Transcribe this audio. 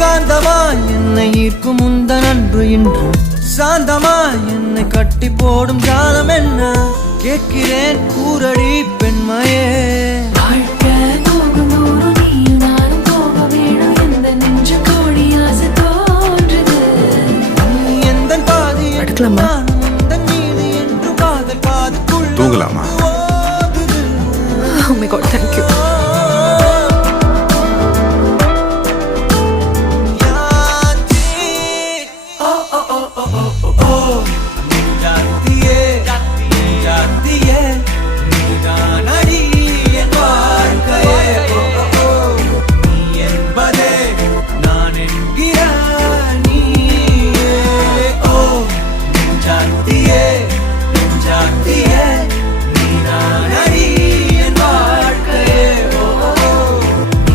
காந்தமா என்னை ஈர்க்கும் முந்தன் அன்று இன்று சாந்தமா என்னை கட்டி போடும் காலம் என்ன கேட்கிறேன் கூரடி பெண்மையே எந்த பாதி